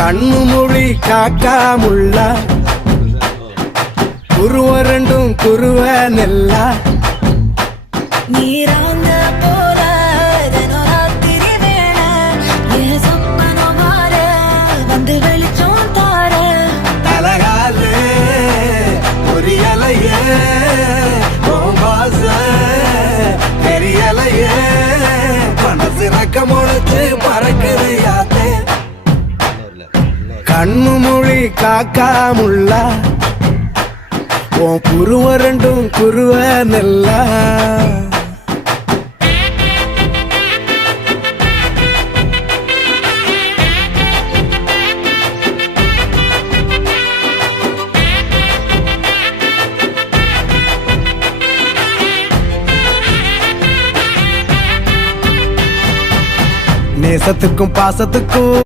கண்ணு மொழி காக்காமுள்ள குருவ ரெண்டும் குருவ நெல்லா நீராங்க போல தினராத்திரி வேண என் சொப்பனோ மாற வந்து வெளிச்சம் தார தலகாலே பொரியலையே பாச பெரியலையே மனசு ரக்க முளைச்சு மறக்குது யாத்தே கண்ணு மொழி காக்காமுள்ள உன் குருவ ரெண்டும் குருவ நெல்லா நேசத்துக்கும் பாசத்துக்கும்